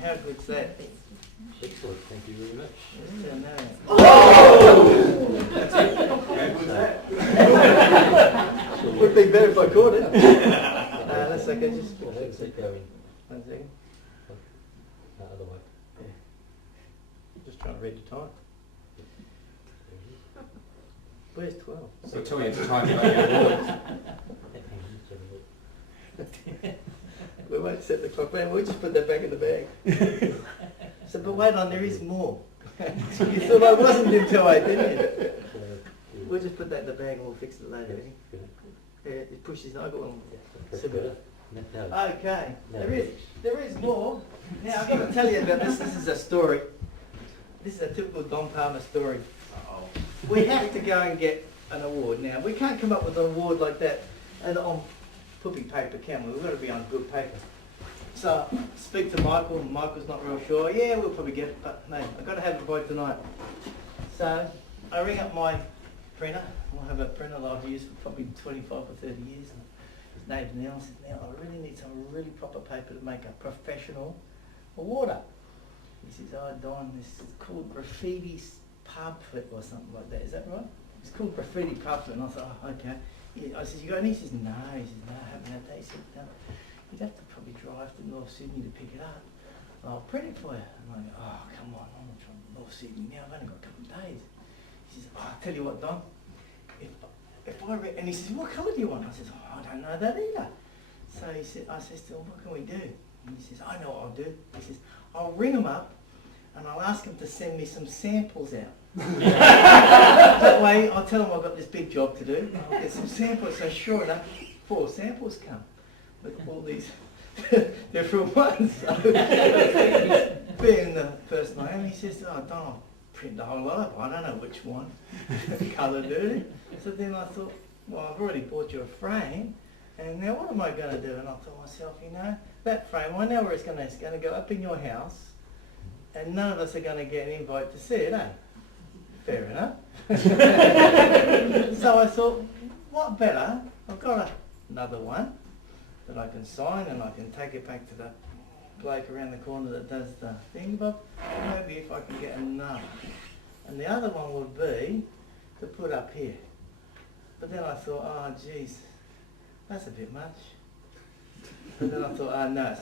How good's that? Excellent, thank you very much. Yes, I know. Would be better if I caught it. That's okay, just Well, how's it going? 1 second. No, other way. Just trying to read the time. Where's 12? So tell you the time. Hang on, let's have a look. We won't set the clock back, we'll just put that back in the bag. So, but wait on, there is more. You thought I wasn't until I didn't you? We'll just put that in the bag and we'll fix it later. Yeah, it pushes, I got one. Similar. Okay, there is more. Now I've got to tell you about this. This is a story. This is a typical Don Palmer story. We have to go and get an award. Now we can't come up with an award like that and on puppy paper, can we? We've got to be on good paper. So speak to Michael. Michael's not real sure. Yeah, we'll probably get it, but no, I've got to have it by tonight. So I ring up my printer. I'll have a printer that I've used for probably 25 or 30 years. And his name's Neil. I said, Neil, I really need some really proper paper to make a professional award up. He says, oh, Don, this is called graffiti pamphlet or something like that. Is that right? It's called graffiti pamphlet. And I thought, oh, okay. I said, you got any? He says, no. He says, no, I haven't had that. He said, no. You'd have to probably drive to North Sydney to pick it up. I'll print it for you. And I go, oh, come on, I'm not from North Sydney now. I've only got a couple of days. He says, oh, I'll tell you what, Don. If I read, and he says, what colour do you want? I says, oh, I don't know that either. So he said, I says to him, what can we do? And he says, I know what I'll do. He says, I'll ring them up and I'll ask them to send me some samples out. That way, I'll tell them I've got this big job to do. I'll get some samples. So sure enough, 4 samples come with all these different ones. So being the person I am, he says, oh, Don, I'll print the whole lot up. I don't know which one colour do. So then I thought, well, I've already bought you a frame, and now what am I going to do? And I thought to myself, you know, that frame, I know where it's going to go up in your house, and none of us are going to get an invite to see it, eh? Fair enough. So I thought, what better? I've got another one that I can sign, and I can take it back to the bloke around the corner that does the thing, but maybe if I can get another. And the other one would be to put up here. But then I thought, oh geez, that's a bit much. But then I thought, oh no.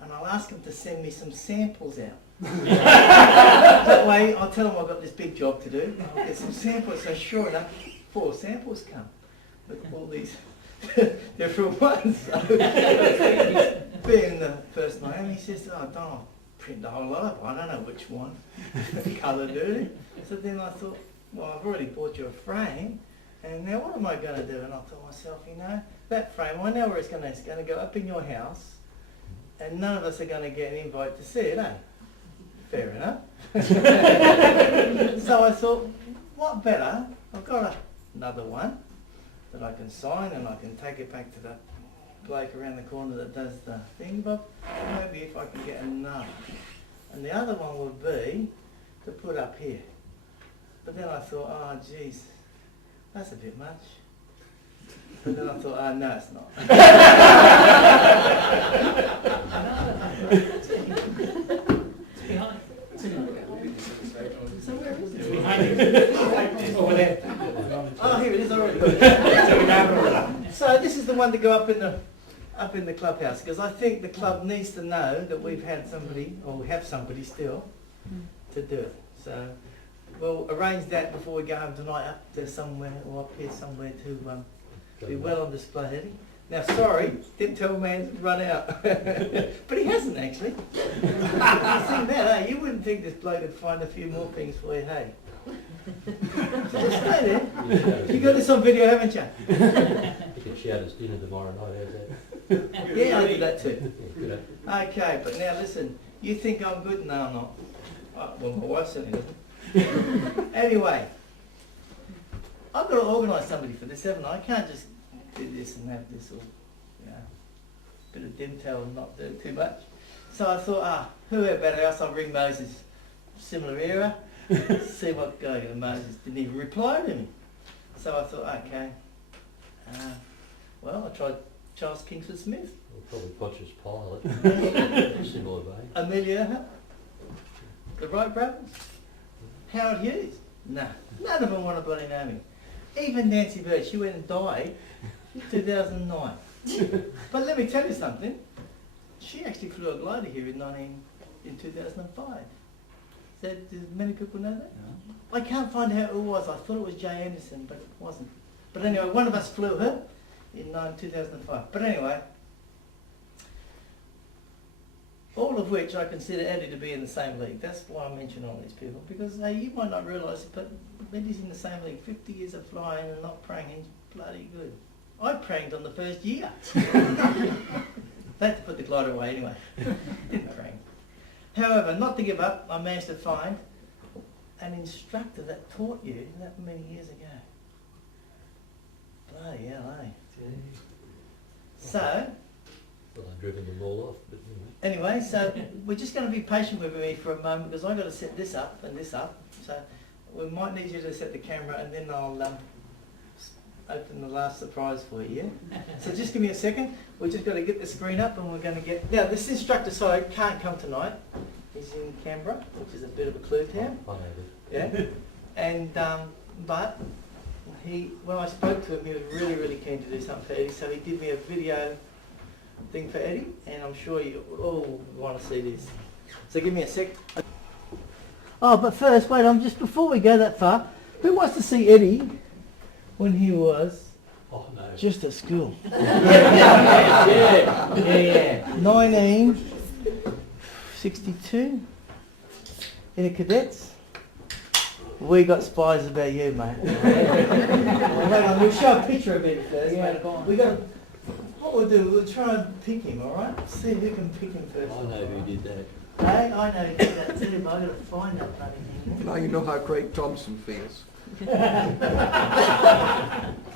And I'll ask them to send me some samples out. That way, I'll tell them I've got this big job to do. I'll get some samples. So sure enough, 4 samples come with all these different ones. So being the person I am, he says, oh, Don, I'll print the whole lot up. I don't know which one colour do. So then I thought, well, I've already bought you a frame, and now what am I going to do? And I thought to myself, you know, that frame, I know where it's going to go up in your house, and none of us are going to get an invite to see it, eh? Fair enough. So I thought, what better? I've got another one that I can sign, and I can take it back to the bloke around the corner that does the thing, but maybe if I can get another. And the other one would be to put up here. But then I thought, oh geez, that's a bit much. But then I thought, oh no, it's not. So where is it? Over there. Oh, here it is already. So this is the one to go up in the clubhouse, because I think the club needs to know that we've had somebody, or we have somebody still, to do it. So we'll arrange that before we go home tonight, up there somewhere, or up here somewhere to be well on display, Eddie. Now, sorry, didn't tell man to run out. But he hasn't, actually. The thing that, hey, you wouldn't think this bloke would find a few more things for you, hey? So just stay there. You got this on video, haven't you? You can shout us dinner tomorrow night, how's that? Yeah, I do that too. Yeah, good. Okay, but now listen, you think I'm good? No, I'm not. Well, my wife certainly doesn't. Anyway, I've got to organise somebody for this, haven't I? I can't just do this and have this, or, you know, bit of dim tail and not do too much. So I thought, who better else? I'll ring Moses. similar era. See what guy Moses didn't even reply to me. So I thought, okay. Well, I tried Charles Kingsford Smith. Well, probably Pontius Pilate. Similar vein. Amelia Earhart. The Wright brothers. Howard Hughes. Nah, none of them want to bloody know me. Even Nancy Bird, she went and died in 2009. But let me tell you something. She actually flew a glider here in 2005. Does many people know that? No. I can't find out who it was. I thought it was Jay Anderson, but it wasn't. But anyway, one of us flew her in 2005. But anyway, all of which I consider Eddie to be in the same league. That's why I mention all these people, because you might not realise it, but Eddie's in the same league. 50 years of flying and not praying, he's bloody good. I pranked on the first year. They had to put the glider away anyway. Didn't prank. However, not to give up, I managed to find an instructor that taught you that many years ago. Bloody hell, eh? So, Well, I've driven them all off, but anyway, so we're just going to be patient with me for a moment because I've got to set this up and this up. So we might need you to set the camera and then I'll open the last surprise for you. Yeah? So just give me a second. We've just got to get the screen up and we're going to get... Now this instructor, sorry, can't come tonight. He's in Canberra, which is a bit of a clue town. I know Yeah. And, but when I spoke to him, he was really, really keen to do something for Eddie. So he did me a video thing for Eddie, and I'm sure you all want to see this. So give me a sec. Oh, but first, wait, before we go that far, who wants to see Eddie when he was Oh no. just at school? Yeah. 1962 in the cadets. We got spies about you, mate. Well, we'll show a picture of him first. Yeah, mate. go on. What we'll do, we'll try and pick him, alright? See who can pick him first. I know who did that. Hey, I know who did that too, but I've got to find that bloody thing. Now you know how Craig Thompson feels. No,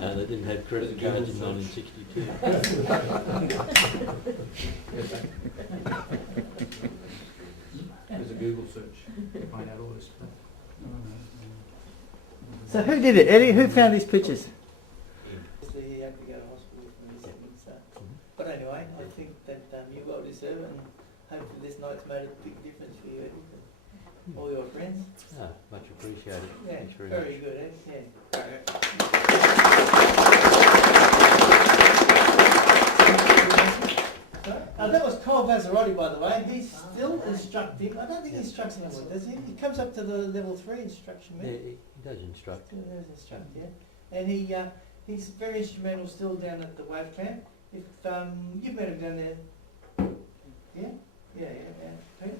they didn't have credit cards in 1962. There's a Google search to find out all this stuff. So who did it, Eddie? Who found these pictures? He had to go to hospital for this second, so. But anyway, I think that you well deserve it, and hopefully this night's made a big difference for you, Eddie, and all your friends. Ah, much appreciated. Yeah, Thanks very very much. good, Eddie. Yeah. That was Carl Vazzarotti, by the way. He's still instructing. I don't think he instructs anymore, does he? He comes up to the level 3 instruction, Yeah, man. he does instruct. Still does instruct, yeah. And he's very instrumental still down at the wave camp. If you've met him down there, yeah. Peter.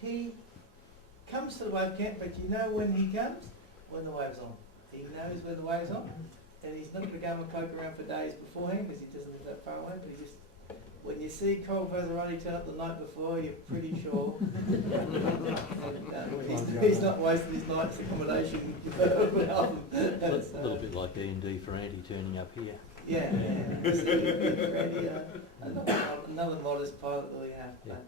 He comes to the wave camp, but you know when he comes? When the wave's on. He knows when the wave's on. And he's not going to go and poke around for days beforehand because he doesn't live that far away, but he just, when you see Carl Vazzarotti turn up the night before, you're pretty sure he's not wasting his night's accommodation without A little bit like E&D for Andy turning up here. Yeah. Another modest pilot that we have. Yeah. But,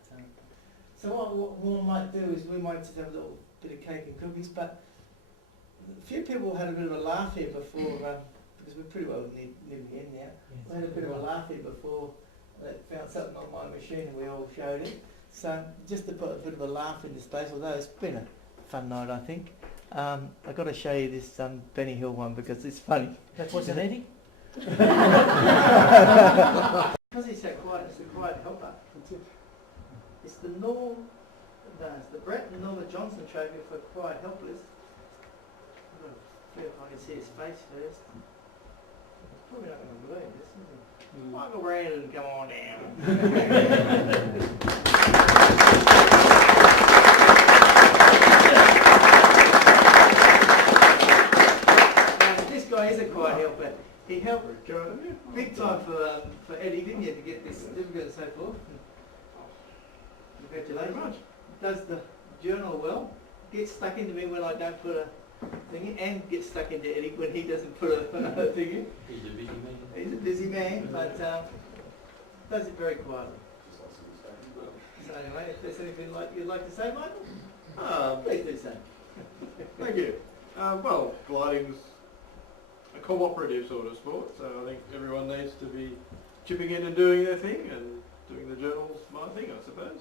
so what we might do is we might just have a little bit of cake and cookies, but a few people had a bit of a laugh here before, because we're pretty well near the end now. We had a bit of a laugh here before they found something on my machine and we all showed it. So just to put a bit of a laugh in the space, although it's been a fun night, I think. I've got to show you this Benny Hill one because it's funny. That wasn't Eddie? Because he's so quiet, it's a quiet helper. It's the Brett and Norma Johnson trophy for quiet helpers. I'm going to see if I can see his face first. He's probably not going to believe this, is he? Michael Brandon, come on down. This guy is a quiet helper. He helped big time for Eddie, didn't you, to get this certificate and so forth. Congratulations. Does the journal well. Gets stuck into me when I don't put a thing in, and gets stuck into Eddie when he doesn't put a thing in. He's a busy man. He's a busy man, but does it very quietly. So anyway, if there's anything you'd like to say, Michael, Um, please do so. Thank you. Well, gliding's a cooperative sort of sport, so I think everyone needs to be chipping in and doing their thing, and doing the journal's my thing, I suppose.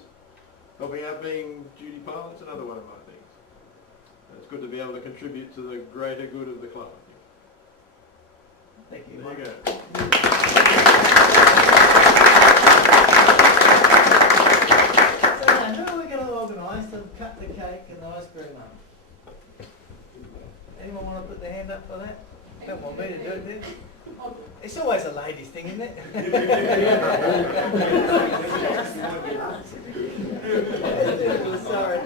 Helping out being duty pilot's another one of my things. It's good to be able to contribute to the greater good of the club. Thank you, There you Michael. go. So now, who are we going to organise to cut the cake and the ice cream up? Anyone want to put their hand up for that? Don't want me to do it, do you? It's always a ladies' thing, isn't it? Sorry.